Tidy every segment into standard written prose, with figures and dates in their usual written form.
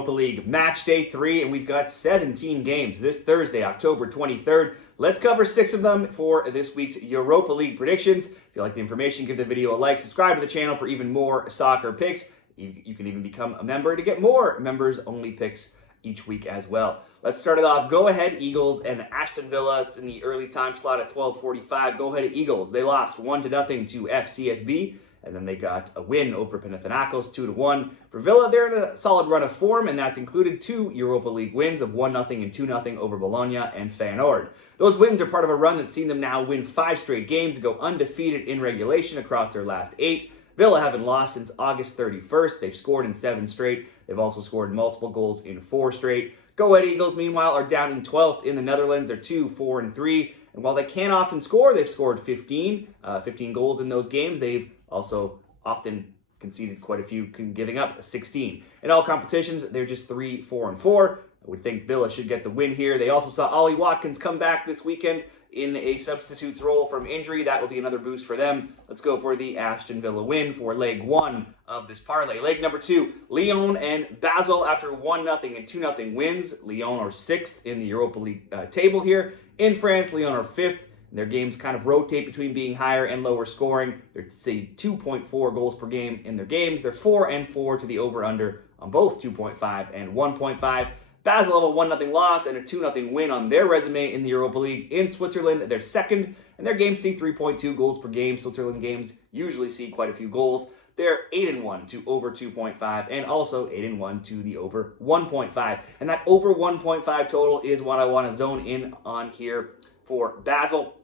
Europa League Matchday 3, and we've got 17 games this Thursday, October 23rd. Let's cover 6 of them for this week's Europa League predictions. If you like the information, give the video a like, subscribe to the channel for even more soccer picks. You can even become a member to get more members-only picks each week as well. Let's start it off. Go Ahead Eagles and Aston Villa. It's in the early time slot at 12:45. Go Ahead Eagles. They lost 1-0 to FCSB. And then they got a win over Panathinaikos, 2-1. For Villa, they're in a solid run of form, and that's included 2 Europa League wins of 1-0 and 2-0 over Bologna and Feyenoord. Those wins are part of a run that's seen them now win 5 straight games and go undefeated in regulation across their last 8. Villa haven't lost since August 31st. They've scored in 7 straight. They've also scored multiple goals in 4 straight. Go Ahead Eagles, meanwhile, are down in 12th in the Netherlands. They're 2-4-3. And while they can't often score, they've scored 15 goals in those games. They've also often conceded quite a few, giving up 16. In all competitions, they're just 3-4-4. I would think Villa should get the win here. They also saw Ollie Watkins come back this weekend in a substitute's role from injury. That will be another boost for them. Let's go for the Aston Villa win for leg 1 of this parlay. Leg number 2, Lyon and Basel after 1-0 and 2-0 wins. Lyon are 6th in the Europa League table here. In France, Lyon are 5th. Their games kind of rotate between being higher and lower scoring. They're, say, 2.4 goals per game in their games. They're 4-4 to the over-under on both 2.5 and 1.5. Basel have a 1-0 loss and a 2-0 win on their resume in the Europa League. In Switzerland, they're 2nd, and their games see 3.2 goals per game. Switzerland games usually see quite a few goals. They're 8-1 to over 2.5 and also 8-1 to the over 1.5. And that over 1.5 total is what I want to zone in on here for Basel.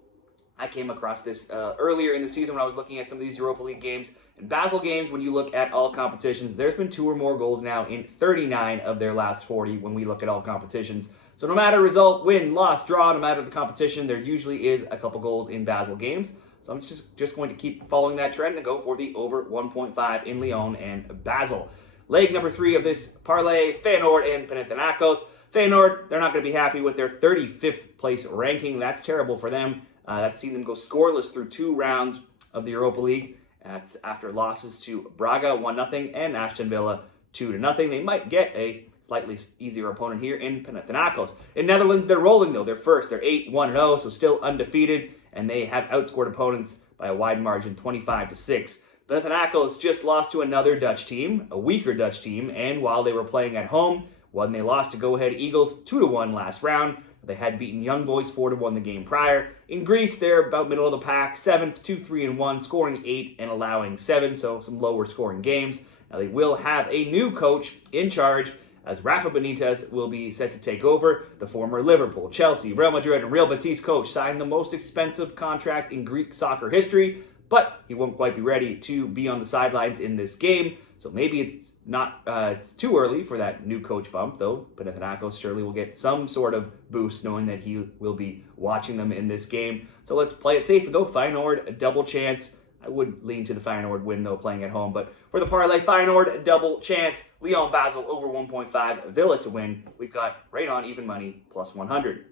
I came across this earlier in the season when I was looking at some of these Europa League games. In Basel games, when you look at all competitions, there's been 2 or more goals now in 39 of their last 40 when we look at all competitions. So no matter result, win, loss, draw, no matter the competition, there usually is a couple goals in Basel games. So I'm just going to keep following that trend and go for the over 1.5 in Lyon and Basel. Leg number 3 of this parlay, Feyenoord and Panathinaikos. Feyenoord, they're not going to be happy with their 35th place ranking. That's terrible for them. That's seen them go scoreless through 2 rounds of the Europa League. That's after losses to Braga 1-0 and Aston Villa 2-0. They might get a slightly easier opponent here in Panathinaikos. In Netherlands, they're rolling though. They're 1st. They're 8-1-0, so still undefeated, and they have outscored opponents by a wide margin, 25-6. Panathinaikos just lost to another Dutch team, a weaker Dutch team, and while they were playing at home, when they lost to Go Ahead Eagles 2-1 last round, they had beaten Young Boys 4-1 the game prior. In Greece, they're about middle of the pack, 7th, 2-3-1, scoring 8 and allowing 7, so some lower scoring games. Now they will have a new coach in charge, as Rafa Benitez will be set to take over. The former Liverpool, Chelsea, Real Madrid, and Real Betis coach signed the most expensive contract in Greek soccer history, but he won't quite be ready to be on the sidelines in this game. So maybe it's too early for that new coach bump, though Panathinaikos surely will get some sort of boost knowing that he will be watching them in this game. So let's play it safe and go Feyenoord, a double chance. I would lean to the Feyenoord win, though, playing at home. But for the parlay, Feyenoord, double chance. Lyon Basel over 1.5. Villa to win. We've got right on even money, plus 100. And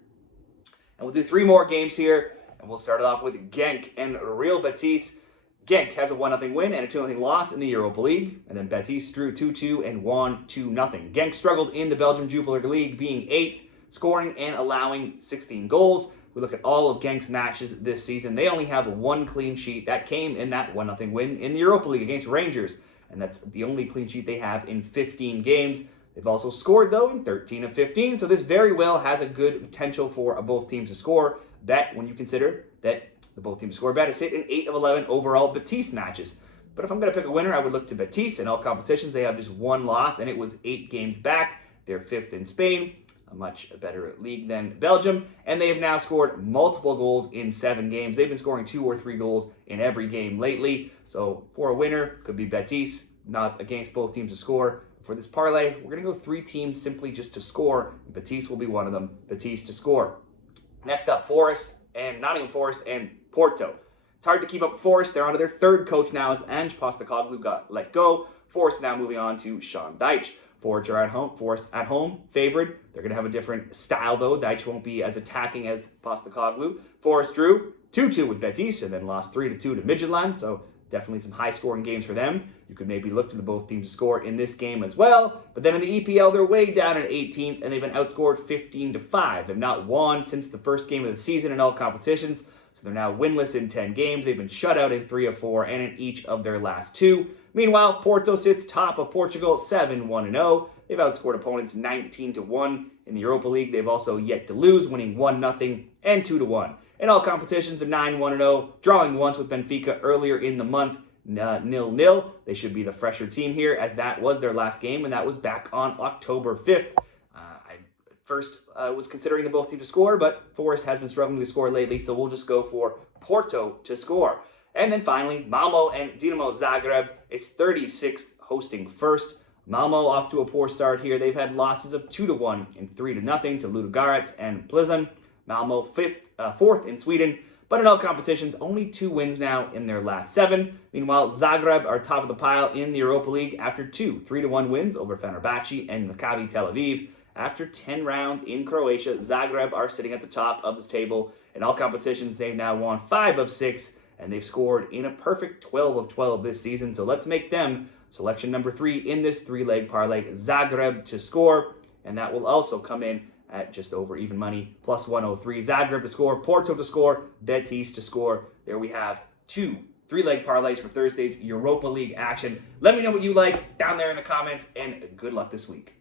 we'll do 3 more games here. And we'll start it off with Genk and Real Betis. Genk has a 1-0 win and a 2-0 loss in the Europa League. And then Betis drew 2-2 and won 2-0. Genk struggled in the Belgian Jupiler League, being 8th, scoring and allowing 16 goals. We look at all of Genk's matches this season. They only have 1 clean sheet. That came in that 1-0 win in the Europa League against Rangers. And that's the only clean sheet they have in 15 games. They've also scored, though, in 13 of 15. So this very well has a good potential for both teams to score. Bet, when you consider that the both teams score, bet is hit in 8 of 11 overall Betis matches. But if I'm going to pick a winner, I would look to Betis. In all competitions, they have just 1 loss, and it was 8 games back. They're 5th in Spain, a much better league than Belgium, and they have now scored multiple goals in 7 games. They've been scoring 2 or 3 goals in every game lately. So for a winner, could be Betis, not against both teams to score. For this parlay, we're going to go 3 teams simply just to score. Betis will be one of them, Betis to score. Next up, Nottingham Forest and Porto. It's hard to keep up with Forest. They're on to their 3rd coach now as Ange Postecoglou got let go. Forest now moving on to Sean Dyche. Forest at home, favored. They're going to have a different style, though. Dyche won't be as attacking as Postecoglou. Forest drew 2-2 with Betis and then lost 3-2 to Midtjylland, so definitely some high-scoring games for them. You could maybe look to the both teams to score in this game as well. But then in the EPL, they're way down at 18th, and they've been outscored 15-5. They've not won since the first game of the season in all competitions, so they're now winless in 10 games. They've been shut out in 3 of 4 and in each of their last 2. Meanwhile, Porto sits top of Portugal, 7-1-0. They've outscored opponents 19-1. In the Europa League, they've also yet to lose, winning 1-0 and 2-1. In all competitions, they're 9-1-0, drawing once with Benfica earlier in the month, 0-0. They should be the fresher team here, as that was their last game, and that was back on October 5th. I first was considering the both teams to score, but Forest has been struggling to score lately, so we'll just go for Porto to score. And then finally, Malmo and Dinamo Zagreb. It's 36th hosting first. Malmo off to a poor start here. They've had losses of 2-1 and 3-0 to Ludogorets and Plzeň. Malmo fourth in Sweden, but in all competitions, only 2 wins now in their last 7. Meanwhile, Zagreb are top of the pile in the Europa League after 2 3-1 wins over Fenerbahce and Maccabi Tel Aviv. After 10 rounds in Croatia, Zagreb are sitting at the top of this table. In all competitions, they've now won 5 of 6, and they've scored in a perfect 12 of 12 this season. So let's make them selection number 3 in this 3-leg parlay, Zagreb to score, and that will also come in at just over even money, plus 103. Zagreb to score, Porto to score, Betis to score. There we have 2 3-leg parlays for Thursday's Europa League action. Let me know what you like down there in the comments, and good luck this week.